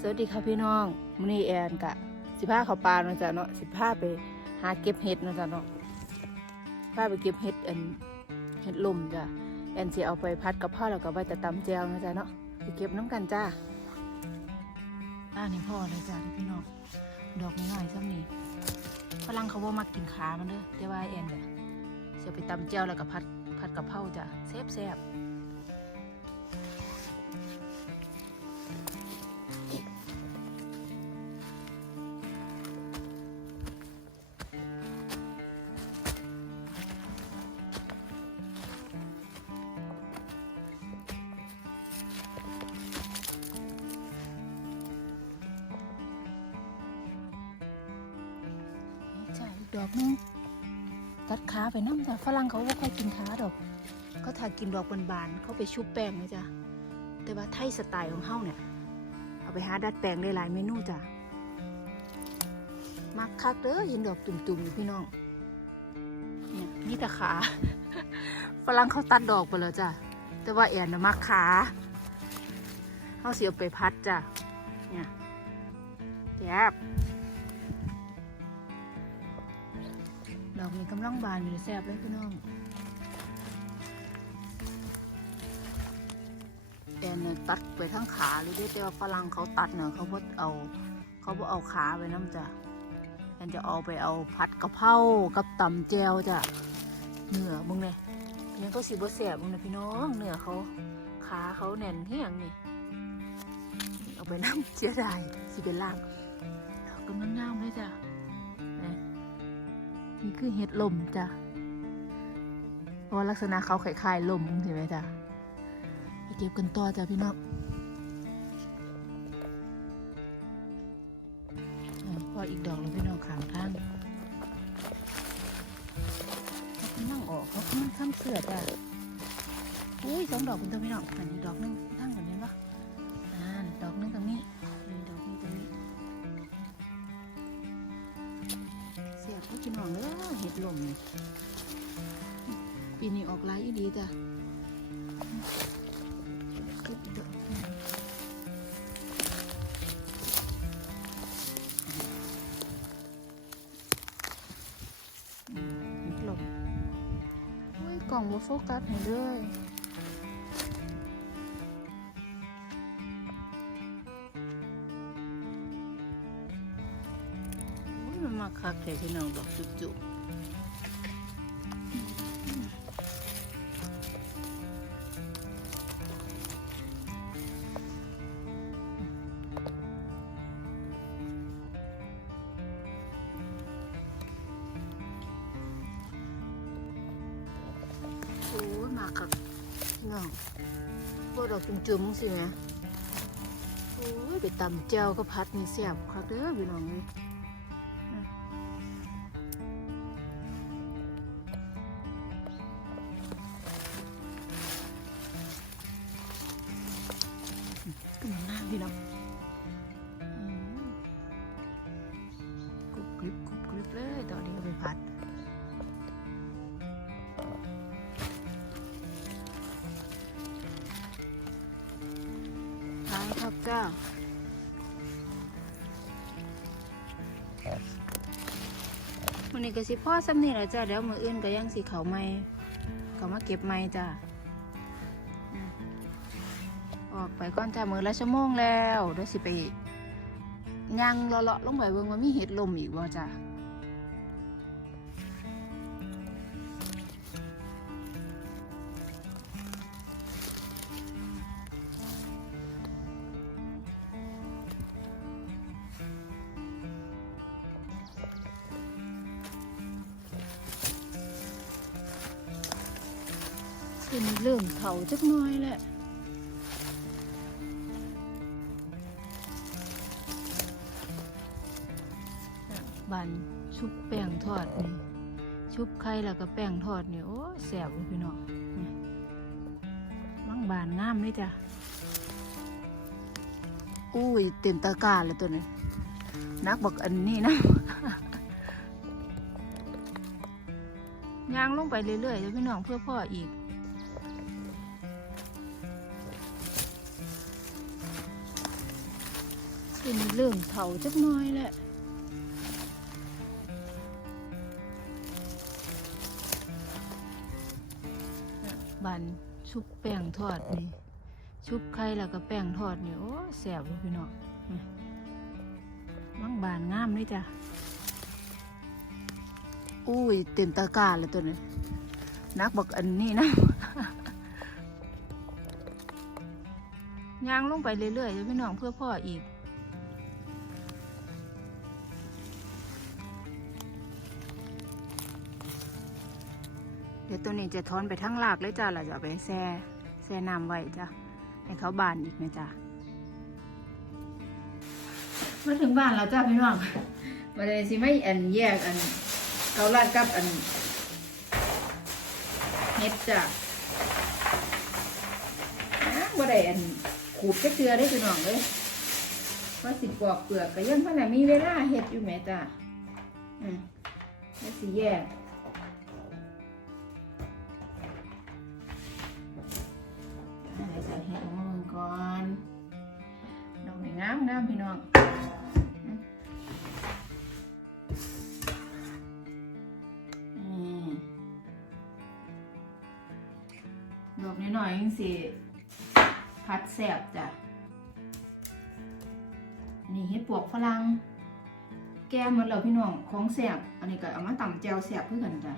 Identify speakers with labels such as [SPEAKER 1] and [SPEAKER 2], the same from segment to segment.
[SPEAKER 1] สวัสดีค่ะพี่น้องมื้อนี้แอนกะสิพาเขาปลาเนาะจ้ะเนาะสิพาไปหาเก็บเห็ดเนาะจ้ะเนาะพาไปเก็บเห็ดอันเห็ดลมจ้ะแอนสิเอาไปพัดกับข้าวแล้วก็ไว้แต่ตำแจวเนาะจ้ะเนาะไปเก็บน้ำกันจ้าอ่านี่พ่อเลยจ้ะพี่น้องดอกน้อยๆซ้ำนี่ฝรั่งเขาว่ามักกินขามันเด้อแต่ว่าแอนเนี่ยสิเอาไปตำแจวแล้วก็พัดพัดกับข้าจ้ะแซ่บแซ่บๆ ใช่อีกดอกนึงตัดขาไปน้ำจ้ะฝรั่งเขาว่ค่อยกินขาดอกเขาถ้ากินดอกบานๆเขาไปชุบแป้งเลยจ้ะแต่ว่าไทยสไตล์ของเฮาเนี่ย เอาไปหาดัดแปลงได้หลายเมนูจ้ะมักคักเด้อเห็นดอกตุ่มๆอยู่พี่น้องเนี่ยนี่แต่ขาฝรั่งเขาตัดดอกไปแล้วจ้ะแต่ว่าแอนนะมักขาเขาเสียไปพัดจ้ะเนี่ยแยบ ดอกนี้กำลังบานอยู่แซ่บเลยพี่น้องแอนเนี่ยตัดไปทั้งขาเลยเด้อแต่ว่าฝรั่งเขาตัดเนาะเขาบ่เอา เขาบ่เอาขาไปน้ำจ้ะแอนจะเอาไปเอาผัดกะเพรากับตำแจวจ้ะเนื้อมึงเนี่ยยังก็สีบ่แซ่บมึงนะพี่น้องเนื้อเขาขาเขาแน่นเฮียงนี่เอาไปน้ำเจียดายสิเป็นล่างกกำลังงามเลยจ้ะ นี่คือเห็ดลมจ้ะเพราะลักษณะเขาคล้ายๆลมใช่ไหมจ้ะไปเก็บกันต่อจ้ะพี่น้องพออีกดอกแล้วพี่น้องขางข้างพี่น้องออกเขาข้างข้างเสือจ้ะอุ้ยสองดอกเป็นตัวพี่น้องอันนี้ดอกหนึง ลมนี่ปีนี้ออกลายอีดีจ้ะหลมอุ้ยกล่องว่าโฟกัสให้เลยอุ้ยมันมาคักเลยพี่น้องดอกจุก มาคักพี่น้องพวกดอกจุ่มๆสิแม่โอ้ยไปตำเจ้าก็พัดนี่เสียบคักเด้อพี่น้องเอ้ยก็มันน่าพี่น้องกรุบกริบกรุบกริบเลยตอนนี้เอาไปผัด จ้าวันนี้ก็สิพ่อซ้ำนี่แหละจ้าเดี๋ยวมืออื่นก็ยังสิเขาไม่เขามาเก็บไม่จ้าอออกไปก่อนจ้ามือละชั่วโมงแล้วเดี๋ยวสิไปย่างเลาะๆลงไปเบิ่งว่ามีเห็ดลมอีกบ่จ้า เป็นเริ่มเถาจักหน้อยแหละบานชุบแป้งทอดนี่ชุบไข่แล้วก็แป้งทอดนี่โอ้ยแสบเลยพี่น้องนี่มังบานงามเลยจ้ะอุ้ยเต็มตะกร้าเลยตัวนี้นักบอกอันนี้นะย่างลงไปเรื่อยๆเลยพี่น้องเพื่อพ่ออีก เป็นเริ่มเถาจักหน้อยแหละบันชุบแป้งทอดนี่ ชุบไข่แล้วก็แป้งทอดนี่ โอ้แสบเลยพี่น้องนี่บางบานงามเลยจ้ะ อุ้ยเต็มตะกร้าเลยตัวนี้ นักบอกอันนี้นะย่างลงไปเรื่อยๆจะพี่น้องเพื่อพ่ออีก เดี๋ยวตัวนี้จะทอนไปทั้งหลากเลยจ้ะเราจะเอาไปแช่แช่น้ำไว้จ้ะให้เขาบานอีกนะจ้ะมาถึงบ้านแล้วจ้ะพี่น้องมาเลยสิไม่อันแยกอันเกาลัดกับอันเฮ็ดจ้ะนะบ่ได้อันขูดจะเกลือได้พี่น้องเลยว่าสิปอกเปลือกก็ยังพะน่ะมีเวลาเฮ็ดอยู่แหมจ้ะอืมแล้วสิแยก ใส่เห็ดของมึงก่อนดอกไม้งามงามพี่น้องดอกน้อยๆยังสิพัดแสบจ้ะอันนี้เห็ดปวกฝรั่งแก้มหมดแล้วพี่น้องของแสบอันนี้ก็เอามาตำแจวแสบเพื่อกันจ้ะ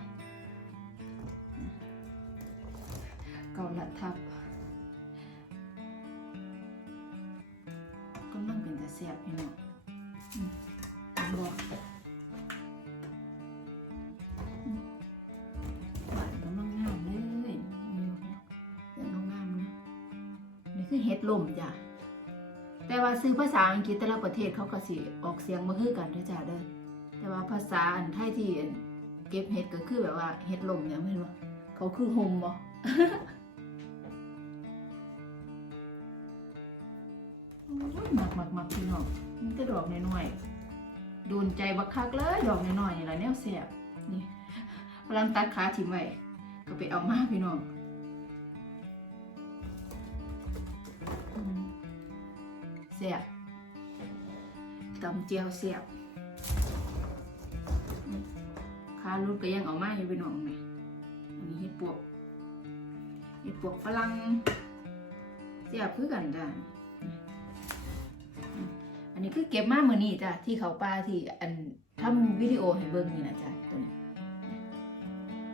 [SPEAKER 1] เกาลัดทับ คือเห็ดลมจ้ะ แต่ว่าซื้อภาษาอังกฤษแต่ละประเทศเขาก็สิออกเสียงมาคือกันด้อจ้ะเด้อแต่ว่าภาษาอันไทยที่เก็บเห็ดก็คือแบบว่าเห็ดลมเนี่ยไม่รู้ว่เขาคือโฮมบ่หมักหมักหมักพี่น้องมันก็ดอกน้อยๆโดนใจบักคักเลย ดอกน้อยๆนี่แหละแนวแสบนี่พลังตัดขาถิ่มไว้ก็ไปเอามาพี่น้อง แสบตำเจียวแสบอืมขาลุดก็ยังเอามาอยู่พี่น้องนี่อันนี้เห็ดปวกเห็ดปวกฝรั่งแสบคือกันจ้ะอันนี้คือเก็บมาเมื่อนี้จ้ะที่เขาป่าที่อันทำวิดีโอให้เบิ่งนี่นะจ้ะตัวนี้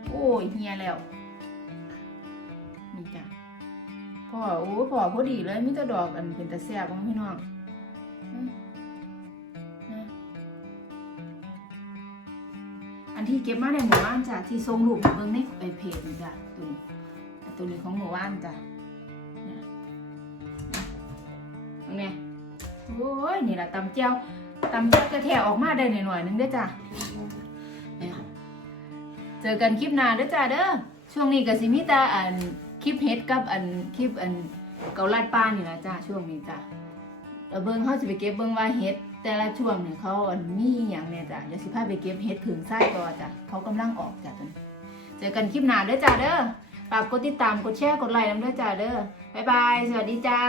[SPEAKER 1] โอ้ยเฮียแล้วนี่จ้ะ พ่อโอ้พ่อพอดีเลยมีแต่ดอกอันเป็นตะแซ่บของพี่น้องอันที่เก็บมาในหมู่บ้านจ้ะที่ทรงรูปเบิ่งในไอเพจนี่จ้ะตัวนี้ตัวนี้ของหมู่บ้านจ้ะเนี่ยโอ้ยนี่แหละตำเจียวตำเจียวกระแทออกมาได้หน่อยๆนึงเด้อจ้ะเนี่ยเจอกันคลิปหน้าเด้อจ้ะเด้อช่วงนี้ก็สิมีต่อัน ลิปเฮ็ดกับอันคลิปอันเกาลัดป้านนี่ละจ้าช่วงนี้จ้าเราเบิ้งเขาสิไปเก็บเบิ้งว่าเฮ็ด แต่ละช่วงเนี่ยเขาอันมีอย่างเนี่ยจ้ะเดี๋ยวสิพาไปเก็บเฮ็ดผึ่งไส้ต่อจ้ะเขากำลังออกจ้ะตอนเจอกันคลิปหน้าเด้อจ้าเด้อฝากกดติดตามกดแชร์กดไลค์นำเด้อจ้าเด้อบ๊ายบาย สวัสดีจ้า